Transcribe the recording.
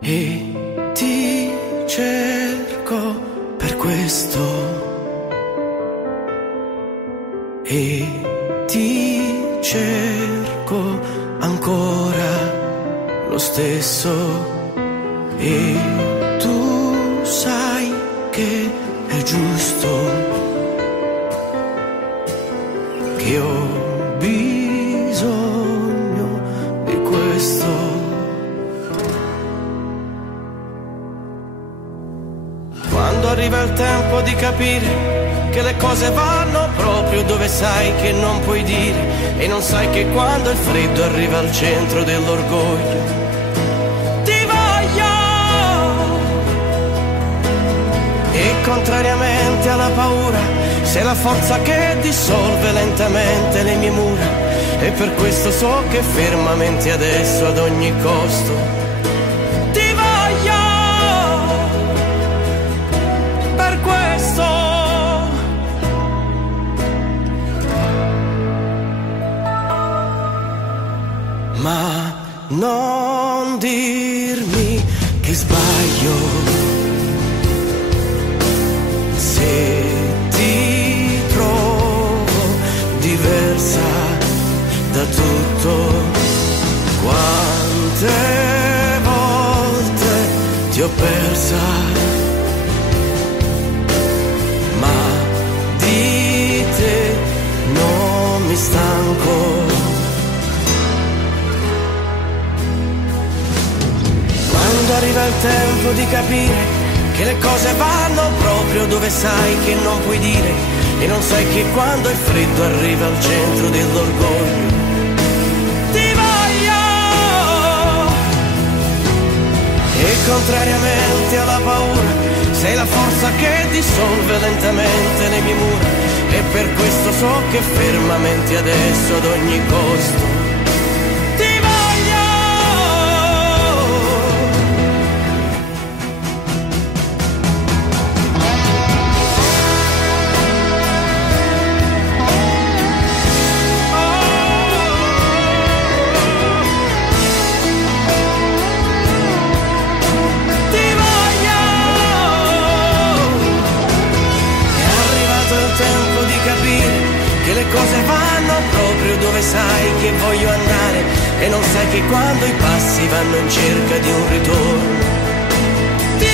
e ti cerco per questo e ti cerco ancora lo stesso e tu sai che è giusto che ho bisogno di questo. Quando arriva il tempo di capire che le cose vanno proprio dove sai che non puoi dire e non sai che quando il freddo arriva al centro dell'orgoglio ti voglio e contrariamente alla paura sei la forza che dissolve lentamente le mie mura e per questo so che fermamente adesso ad ogni costo ma non dirmi che sbaglio se ti trovo diversa da tutto. Quante volte ti ho persa, ma di te non mi stanco. Quando arriva il tempo di capire che le cose vanno proprio dove sai che non puoi dire e non sai che quando il freddo arriva al centro dell'orgoglio ti voglio e contrariamente alla paura sei la forza che dissolve lentamente le mie mura e per questo so che fermamente adesso ad ogni costo le cose vanno proprio dove sai che voglio andare e non sai che quando i passi vanno in cerca di un ritorno ti